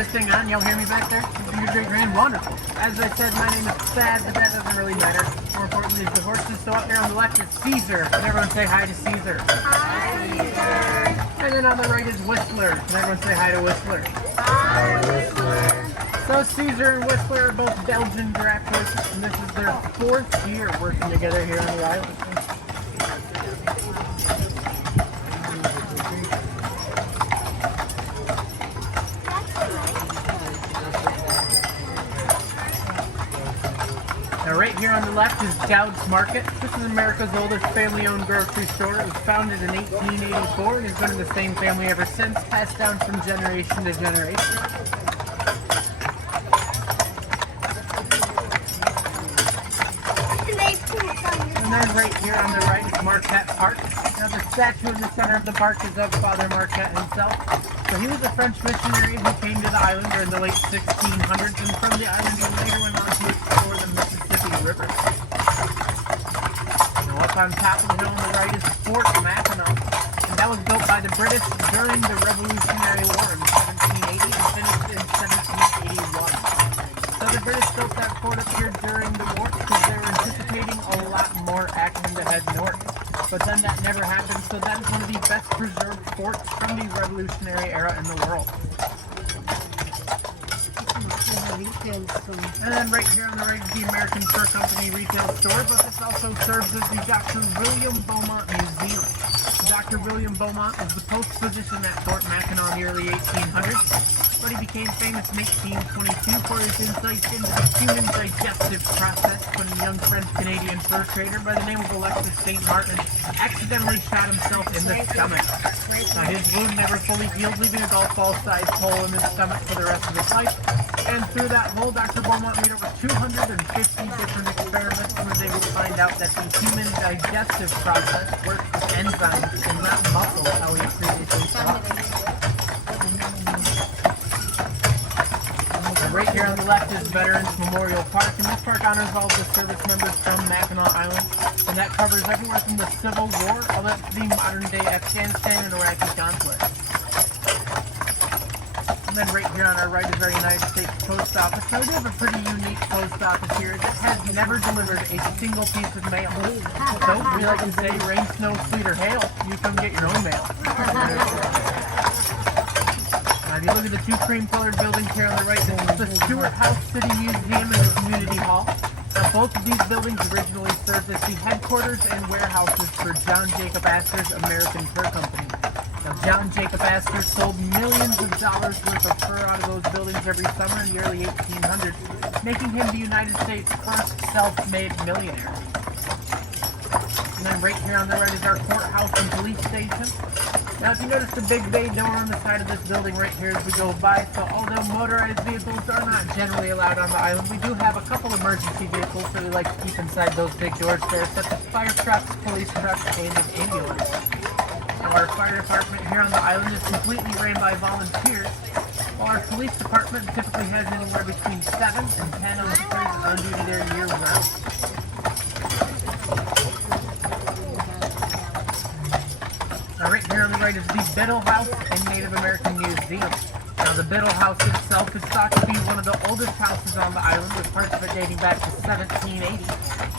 this thing on? Y'all hear me back there? You're great, grand, wonderful. As I said, my name is Thad, but that doesn't really matter. More importantly is the horses. So up there on the left is Caesar. Can everyone say hi to Caesar? Hi, Caesar. And then on the right is Whistler. Can everyone say hi to Whistler? Hi, Whistler. So Caesar and Whistler are both Belgian drag horses, and this is their 4th year working together here on the island. Now right here on the left is Dowd's Market. This is America's oldest family-owned grocery store. It was founded in 1884 and has been in the same family ever since, passed down from generation to generation. And then right here on the right is Marquette Park. Now the statue in the center of the park is of Father Marquette himself. So he was a French missionary who came to the island during the late 1600s, and from the island he later went on to explore the Mississippi River. Now up on top of the hill on the right is Fort Mackinac, and that was built by the British during the Revolutionary War in 1780 and finished in 1781. So the British built that fort up here during the war because they were anticipating a lot more action to head north. But then that never happened, so that is one of the best preserved forts from the Revolutionary era in the world. And then right here on the right is the American Fur Company retail store, but this also serves as the Dr. William Beaumont Museum. Dr. William Beaumont was the post physician at Fort Mackinac in the early 1800s, but he became famous in 1822 for his insights into the human digestive process when a young French-Canadian fur trader by the name of Alexis St. Martin accidentally shot himself in the stomach. Now his wound never fully healed, leaving a golf ball-sized hole in his stomach for the rest of his life. And through that hole, Dr. Beaumont made over 250 different experiments and was able to find out that the human digestive process works with enzymes and not muscle, how he previously thought. Right here on the left is Veterans Memorial Park, and this park honors all the service members from Mackinac Island, and that covers everywhere from the Civil War all up to the modern-day Afghanistan and Iraqi conflict. And then right here on our right is our United States Post Office. Now we do have a pretty unique post office here that has never delivered a single piece of mail. So we like to say, rain, snow, sleet, or hail, you come get your own mail. Now if you look at the two cream-colored buildings here on the right, this is the Stewart House City Museum and the Community Hall. Now both of these buildings originally served as the headquarters and warehouses for John Jacob Astor's American Fur Company. Now, John Jacob Astor sold millions of dollars worth of fur out of those buildings every summer in the early 1800s, making him the United States' first self-made millionaire. And then right here on the right is our courthouse and police station. Now, if you notice the big bay door on the side of this building right here as we go by, so although motorized vehicles are not generally allowed on the island, we do have a couple emergency vehicles that we like to keep inside those big doors there, such as fire trucks, police trucks, and an ambulance. Our fire department here on the island is completely ran by volunteers, while our police department typically has anywhere between 7 and 10 officers on duty there year-round. Now right here on the right is the Biddle House and Native American Museum. Now the Biddle House itself is thought to be one of the oldest houses on the island, with parts of it dating back to 1780.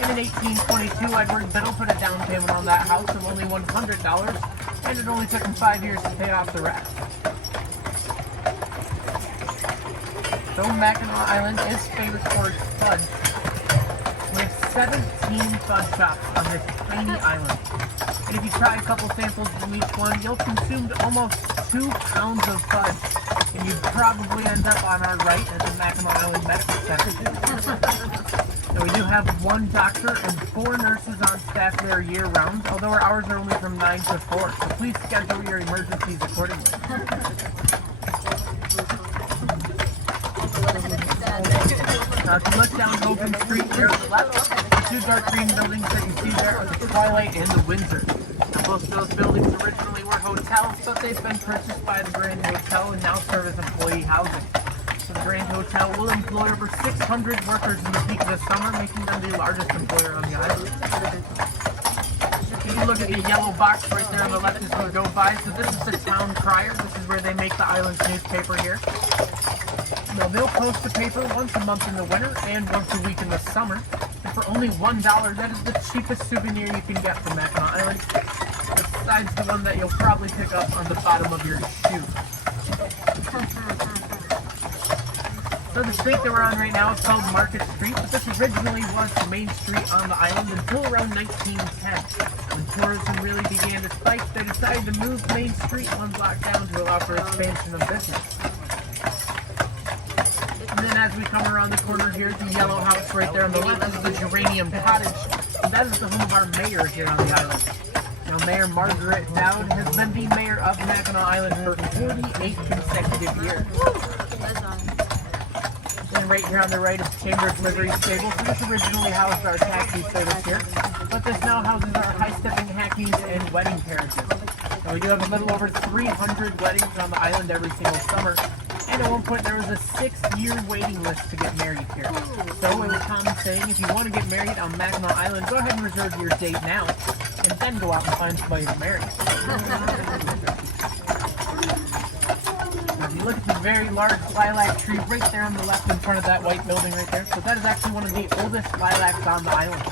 And in 1822, Edward Biddle put a down payment on that house of only $100, and it only took him 5 years to pay off the rest. So Mackinac Island is famous for its fudge. We have 17 fudge shops on this tiny island. And if you try a couple samples from each one, you'll consume almost 2 pounds of fudge, and you'd probably end up on our right at the Mackinac Island Medical Center. Now we do have 1 doctor and 4 nurses on staff there year-round, although our hours are only from 9 to 4, so please schedule your emergencies accordingly. Now if you look down Open Street here on the left, the 2 dark green buildings that you see there are the Twilight and the Windsor. Now both of those buildings originally were hotels, but they've been purchased by the Grand Hotel and now serve as employee housing. So the Grand Hotel will employ over 600 workers in the peak of the summer, making them the largest employer on the island. If you look at the yellow box right there on the left as we go by, so this is the town crier. This is where they make the island's newspaper here. So they'll post the paper once a month in the winter and once a week in the summer. And for only $1, that is the cheapest souvenir you can get from Mackinac Island, besides the one that you'll probably pick up on the bottom of your shoe. So the street that we're on right now is called Market Street, but this originally was the main street on the island until around 1910. When tourism really began to spike, they decided to move Main Street one block down to allow for expansion of business. And then as we come around the corner here, the yellow house right there on the left is the Geranium Cottage, and that is the home of our mayor here on the island. Now, Mayor Margaret Dowd has been the mayor of Mackinac Island for 48 consecutive years. And right here on the right is Chambers Livery Stable. So this originally housed our taxi service here, but this now houses our high-stepping hackies and wedding carriages. Now we do have a little over 300 weddings on the island every single summer, and at one point there was a 6-year waiting list to get married here. So it was common saying, if you want to get married on Mackinac Island, go ahead and reserve your date now, and then go out and find somebody to marry. If you look at the very large lilac tree right there on the left in front of that white building right there, so that is actually one of the oldest lilacs on the island.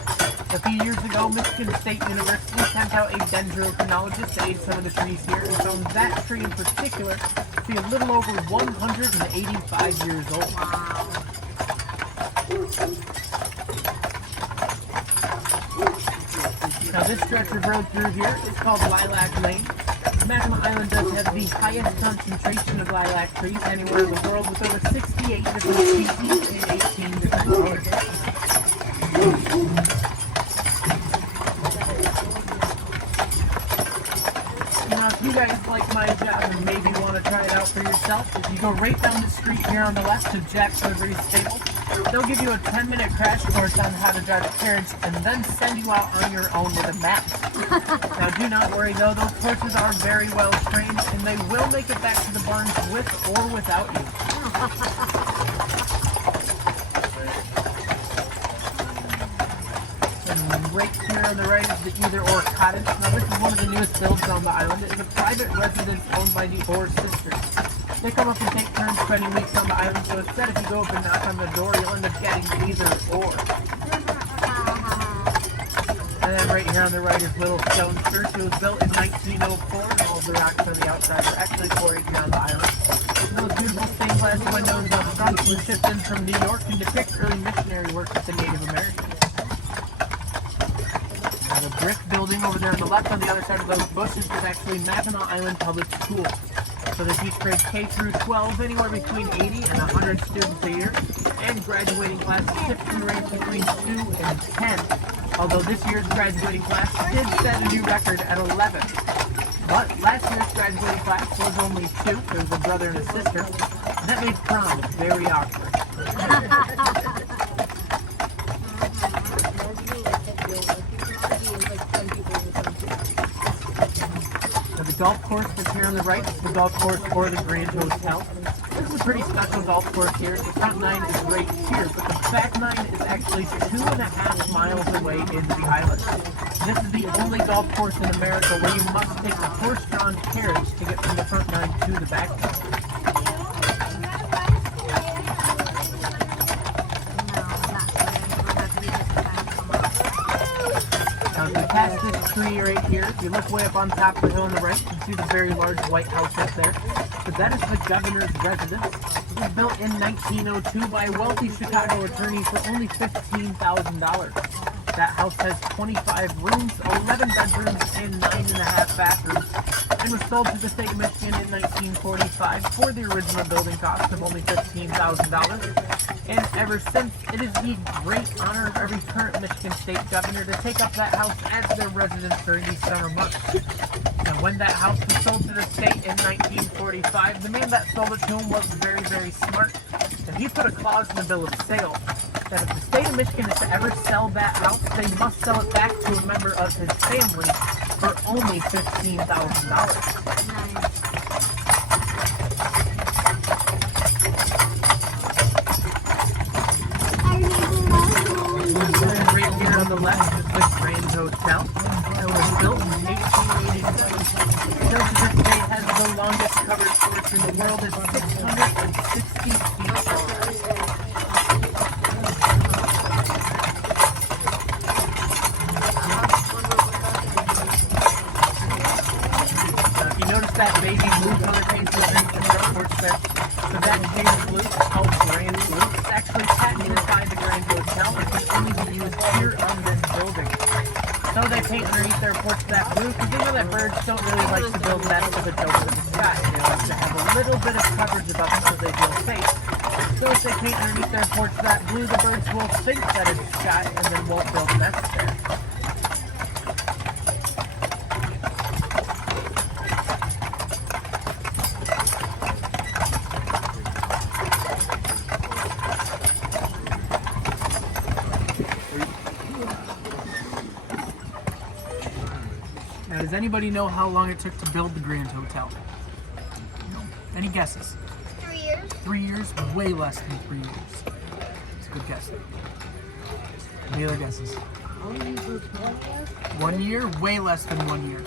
A few years ago, Michigan State University sent out a dendrochronologist to aid some of the trees here, and found that tree in particular to be a little over 185 years old. Now this stretch of road through here is called Lilac Lane. Mackinac Island does have the highest concentration of lilac trees anywhere in the world, with over 68 different species in 18 different colors. Now, if you guys like my job and maybe want to try it out for yourself, if you go right down the street here on the left to Jack's Livery Stable, they'll give you a 10-minute crash course on how to drive a carriage and then send you out on your own with a map. Now, do not worry though, those horses are very well trained and they will make it back to the barns with or without you. And right here on the right is the Either Or Cottage. Now, this is one of the newest builds on the island. It is a private residence owned by the Orr sisters. They come up and take turns spending weeks on the island, so instead if you go up and knock on the door, you'll end up getting either or. And then right here on the right is Little Stone Church. It was built in 1904, and all of the rocks on the outside are actually quarried here on the island. And those beautiful stained glass windows up front were shipped in from New York and depict early missionary work with the Native Americans. Now the brick building over there on the left on the other side of those bushes is actually Mackinac Island Public Schools. So they teach grades K through 12, anywhere between 80 and 100 students a year, and graduating classes typically range between 2 and 10. Although this year's graduating class did set a new record at 11. But last year's graduating class was only 2. There was a brother and a sister. And that made prom very awkward. The golf course that's here on the right is the golf course for the Grand Hotel. This is a pretty special golf course here. The front 9 is right here, but the back 9 is actually 2.5 miles away in the island. This is the only golf course in America where you must take a horse-drawn carriage to get from the front 9 to the back 9. Now, if we pass this tree right here, if you look way up on top of the hill on the right, you can see the very large white house up there. But that is the governor's residence. It was built in 1902 by a wealthy Chicago attorney for only $15,000. That house has 25 rooms, 11 bedrooms, and 9.5 bathrooms, and was sold to the state of Michigan in 1945 for the original building cost of only $15,000. And ever since, it is the great honor of every current Michigan State governor to take up that house as their residence during these summer months. Now, when that house was sold to the state in 1945, the man that sold it to him was very, very smart. And he put a clause in the bill of sale that if the state of Michigan is to ever sell that house, they must sell it back to a member of his family for only $15,000. Right here on the left is the Grand Hotel. It was built in 1887. It today has the longest covered porch in the world. It's 660 feet long. paint underneath their porch that blue because they know that birds don't really like to build nests with a over the sky. They like to have a little bit of coverage above them so they feel safe. So if they paint underneath their porch that blue, the birds will think that it's sky and then won't build nests there. Now, does anybody know how long it took to build the Grand Hotel? No. Any guesses? 3 years. 3 years? Way less than 3 years. It's a good guess. Any other guesses? 1 year? Way less than 1 year.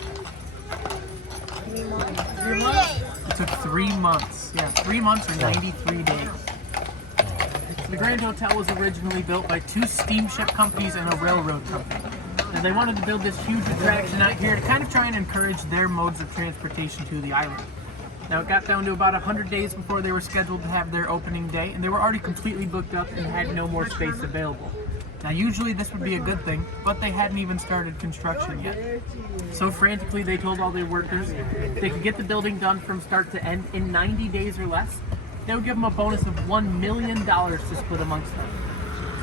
3 months. 3 days. It took 3 months. Yeah, 3 months or 93 days. The Grand Hotel was originally built by 2 steamship companies and a railroad company. And they wanted to build this huge attraction out here to kind of try and encourage their modes of transportation to the island. Now it got down to about 100 days before they were scheduled to have their opening day, and they were already completely booked up and had no more space available. Now usually this would be a good thing, but they hadn't even started construction yet. So frantically they told all their workers if they could get the building done from start to end in 90 days or less, they would give them a bonus of $1 million to split amongst them.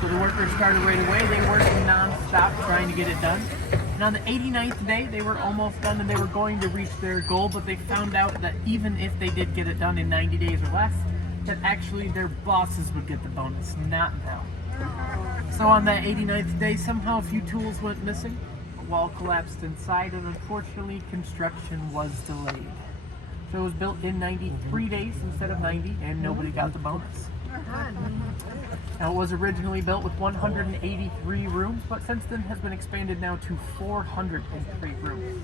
So the workers started right away. They worked non-stop trying to get it done. And on the 89th day, they were almost done and they were going to reach their goal, but they found out that even if they did get it done in 90 days or less, that actually their bosses would get the bonus, not them. So on that 89th day, somehow a few tools went missing, a wall collapsed inside, and unfortunately construction was delayed. So it was built in 93 days instead of 90, and nobody got the bonus. Now it was originally built with 183 rooms, but since then has been expanded now to 403 rooms.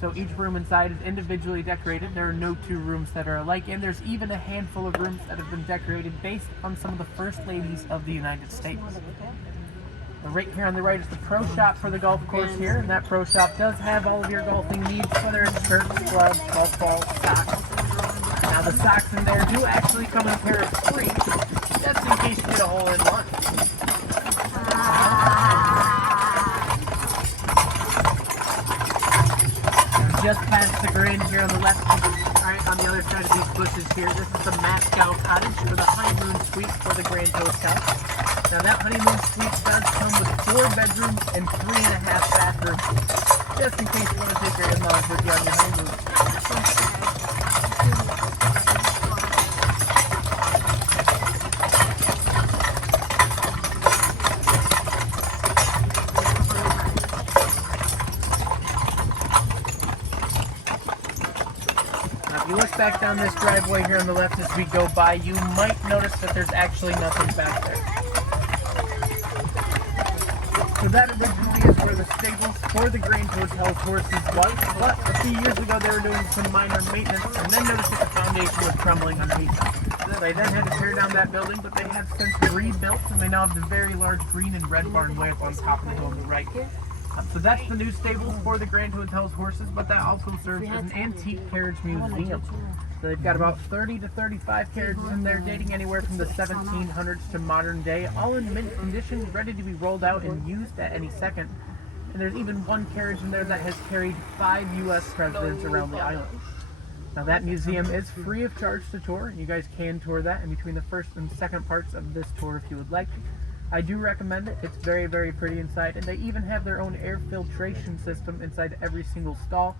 So each room inside is individually decorated. There are no 2 rooms that are alike, and there's even a handful of rooms that have been decorated based on some of the first ladies of the United States. Right here on the right is the pro shop for the golf course here, and that pro shop does have all of your golfing needs, whether it's shirts, gloves, golf balls, socks. Now the socks in there do actually come in a pair of 3, just in case you get a hole in one. Just past the Grand here on the left, right on the other side of these bushes here, this is the Moscow cottage for the honeymoon suite for the Grand Hotel. Now that honeymoon suite does come with 4 bedrooms and 3.5 bathrooms, just in case you want to take your in-laws with you on your honeymoon. Now if you look back down this driveway here on the left as we go by, you might notice that there's actually nothing back there. So that originally is where the stables for the Grand Hotel's horses was, but a few years ago they were doing some minor maintenance and then noticed that the foundation was crumbling underneath them. They then had to tear down that building, but they have since rebuilt, and they now have the very large green and red barn way up on top of the hill on the right. So that's the new stables for the Grand Hotel's horses, but that also serves as an antique carriage museum. So they've got about 30 to 35 carriages in there, dating anywhere from the 1700s to modern day, all in mint condition, ready to be rolled out and used at any second. And there's even one carriage in there that has carried 5 U.S. presidents around the island. Now that museum is free of charge to tour, and you guys can tour that in between the first and second parts of this tour if you would like. I do recommend it. It's very, very pretty inside, and they even have their own air filtration system inside every single stall,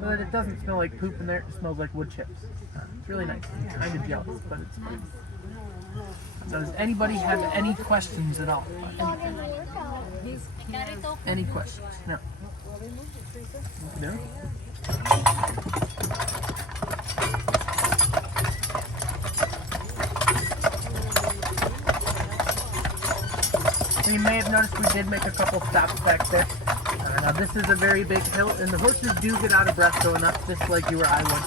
so that it doesn't smell like poop in there, it smells like wood chips. It's really nice. I'm kind of jealous, but it's fun. Does anybody have any questions at all? Any questions? No. No? So you may have noticed we did make a couple stops back there. Now this is a very big hill, and the horses do get out of breath going up, just like you or I would.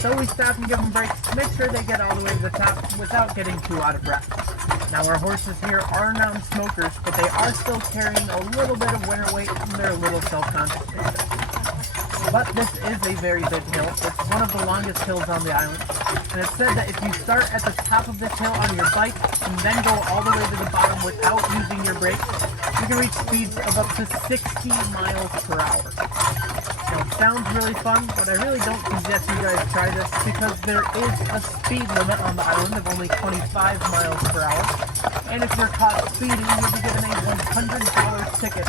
So we stop and give them breaks to make sure they get all the way to the top without getting too out of breath. Now our horses here are non-smokers, but they are still carrying a little bit of winter weight, and they're a little self-conscious. But this is a very big hill. It's one of the longest hills on the island. And it's said that if you start at the top of this hill on your bike and then go all the way to the bottom without using your brakes, We can reach speeds of up to 60 miles per hour. Now, it sounds really fun, but I really don't suggest you guys try this because there is a speed limit on the island of only 25 miles per hour. And if you're caught speeding, you'll be given a $100 ticket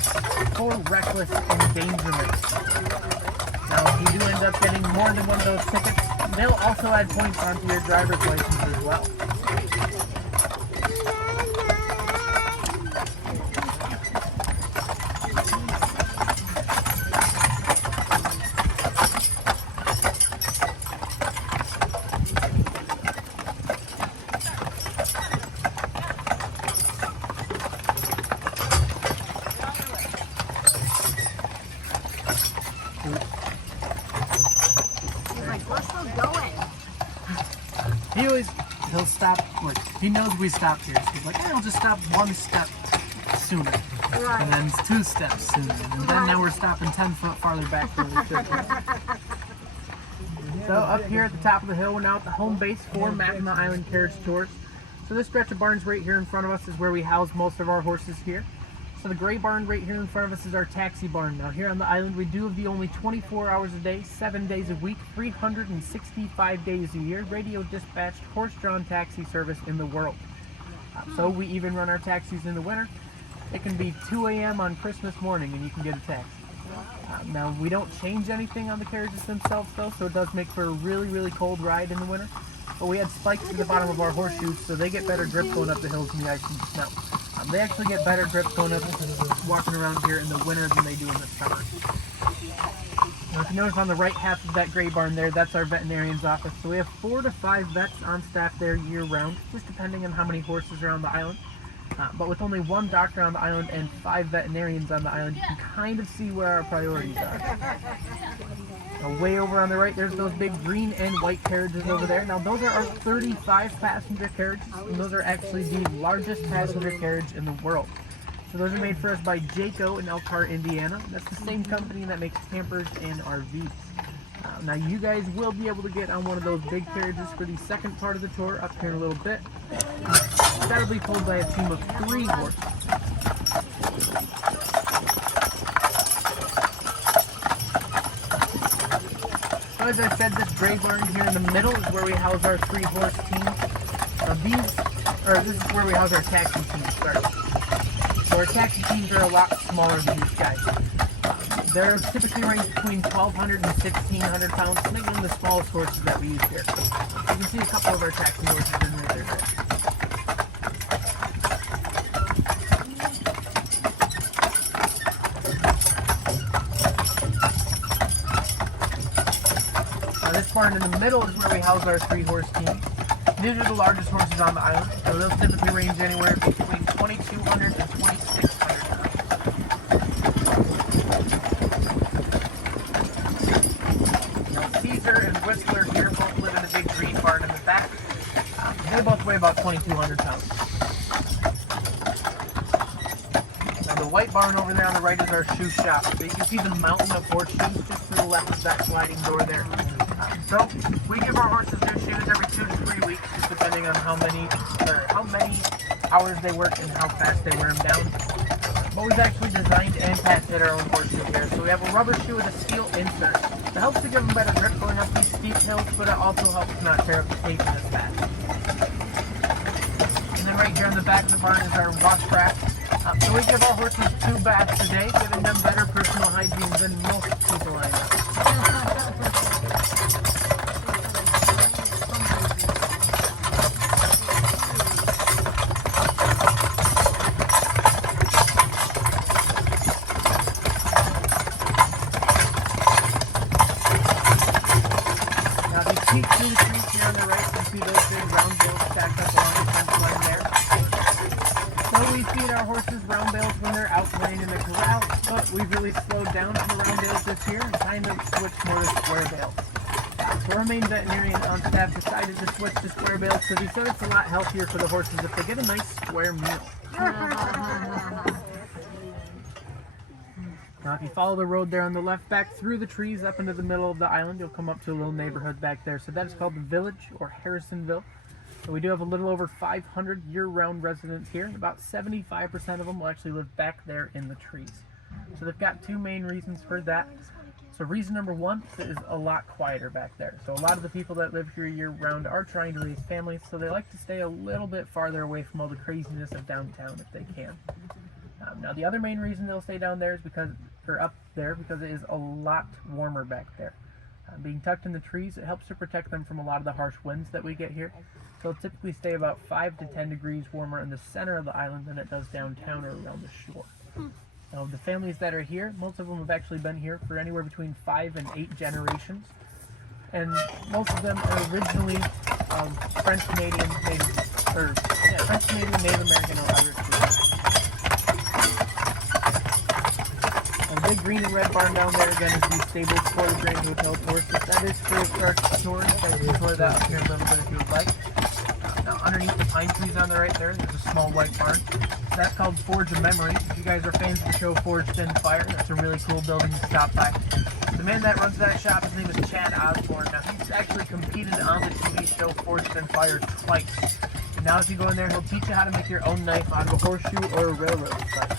for reckless endangerment. Now, if you do end up getting more than one of those tickets, they'll also add points onto your driver's license as well. He'll stop, like, he knows we stopped here, so he's like, I'll just stop one step sooner. Right. And then it's 2 steps sooner. And then now we're stopping 10 foot farther back than we should. So up here at the top of the hill, we're now at the home base for Mackinac Island Carriage Tours. So this stretch of barns right here in front of us is where we house most of our horses here. So the gray barn right here in front of us is our taxi barn. Now here on the island we do have the only 24 hours a day, 7 days a week, 365 days a year, radio dispatched horse-drawn taxi service in the world. So we even run our taxis in the winter. It can be 2 a.m. on Christmas morning and you can get a taxi. Now we don't change anything on the carriages themselves though, so it does make for a really, really cold ride in the winter. But we add spikes to the bottom of our horseshoes so they get better grip going up the hills in the ice and the snow. They actually get better grip going up walking around here in the winter than they do in the summer. Now, if you notice on the right half of that gray barn there, that's our veterinarian's office. So we have 4 to 5 vets on staff there year round, just depending on how many horses are on the island. But with only 1 doctor on the island and 5 veterinarians on the island, you can kind of see where our priorities are. Now, way over on the right, there's those big green and white carriages over there. Now those are our 35 passenger carriages, and those are actually the largest passenger carriage in the world. So those are made for us by Jayco in Elkhart, Indiana. That's the same company that makes campers and RVs. Now you guys will be able to get on one of those big carriages for the second part of the tour up here in a little bit. That'll be pulled by a team of 3 horses. So as I said, this gray barn here in the middle is where we house our 3-horse teams. This is where we house our taxi teams, sorry. So our taxi teams are a lot smaller than these guys. They're typically range between 1,200 and 1,600 pounds, making them the smallest horses that we use here. You can see a couple of our taxi horses in there. This barn in the middle is where we house our 3-horse team. These are the largest horses on the island, so they'll typically range anywhere between 2,200 and 2,600 pounds. Now Caesar and Whistler here both live in a big green barn in the back. They both weigh about 2,200 pounds. Now the white barn over there on the right is our shoe shop. So you can see the mountain of horseshoes just to the left of that sliding door there. So we give our horses new shoes every 2 to 3 weeks, just depending on how many hours they work and how fast they wear them down. But we've actually designed and patented our own horseshoe here. So we have a rubber shoe with a steel insert. It helps to give them better grip going up these steep hills, but it also helps not tear up the tape as fast. And then right here on the back of the barn is our wash rack. So we give our horses 2 baths a day, giving them better personal hygiene than most people I know. Peek through the trees here on the right, you see those big round bales stacked up along the fence line there. So we feed our horses round bales when they're out playing in the corral, but we've really slowed down on the round bales this year and kind of switched more to square bales. So our main veterinarian on staff decided to switch to square bales because he said it's a lot healthier for the horses if they get a nice square meal. Now if you follow the road there on the left back through the trees up into the middle of the island, you'll come up to a little neighborhood back there. So that's called the Village or Harrisonville. So we do have a little over 500 year-round residents here, and about 75% of them will actually live back there in the trees. So they've got two main reasons for that. So reason number one is a lot quieter back there. So a lot of the people that live here year-round are trying to raise families, so they like to stay a little bit farther away from all the craziness of downtown if they can. Now the other main reason they'll stay down there is up there because it is a lot warmer back there. Being tucked in the trees, it helps to protect them from a lot of the harsh winds that we get here. So it'll typically stay about 5 to 10 degrees warmer in the center of the island than it does downtown or around the shore. Now the families that are here, most of them have actually been here for anywhere between 5 and 8 generations. And most of them are originally French Canadian, Native American, or Irish people. The big green and red barn down there again is the stables for the Grand Hotel tours. That is free of charge to tours. You guys can tour that up here a little bit if you would like. Now underneath the pine trees on the right there's a small white barn. That's called Forge of Memory. If you guys are fans of the show Forged in Fire, that's a really cool building to stop by. The man that runs that shop, his name is Chad Osborne. Now he's actually competed on the TV show Forged in Fire twice. And now if you go in there, he'll teach you how to make your own knife out of a horseshoe or a railroad spike.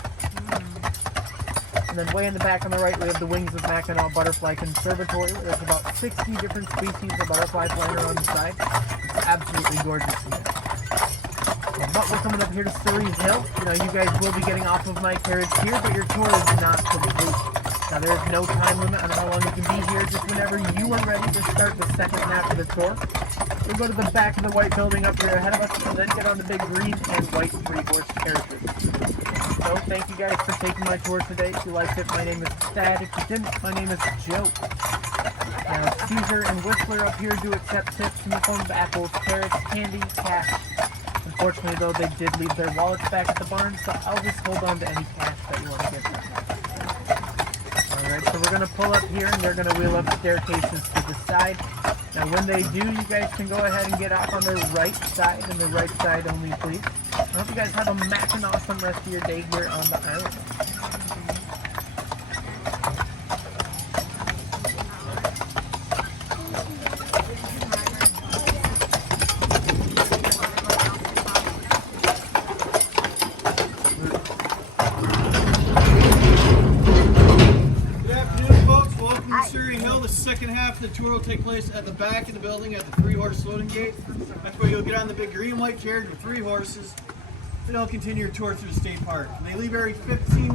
And then way in the back on the right, we have the Wings of Mackinac Butterfly Conservatory. There's about 60 different species of butterflies flying around the side. It's absolutely gorgeous in there. But we're coming up here to Surrey's Hill. Now you guys will be getting off of my carriage here, but your tour is not complete. Now there is no time limit on how long you can be here, just whenever you are ready to start the second half of the tour. We'll go to the back of the white building up here ahead of us, and then get on the big green and white 3-horse carriages. So thank you guys for taking my tour today. If you liked it, my name is Thad. If you didn't, my name is Joe. Now Caesar and Whistler up here do accept tips in the form of apples, carrots, candy, cash. Unfortunately though, they did leave their wallets back at the barn, so I'll just hold on to any cash that you want to give them. Alright, so we're going to pull up here and they're going to wheel up staircases to the side. Now when they do, you guys can go ahead and get off on the right side, and the right side only please. I hope you guys have a mackin' awesome rest of your day here on the island. The second half of the tour will take place at the back of the building at the 3-horse loading gate. That's where you'll get on the big green and white carriage with 3 horses. Then you'll continue your tour through the state park. And they leave every 15 minutes.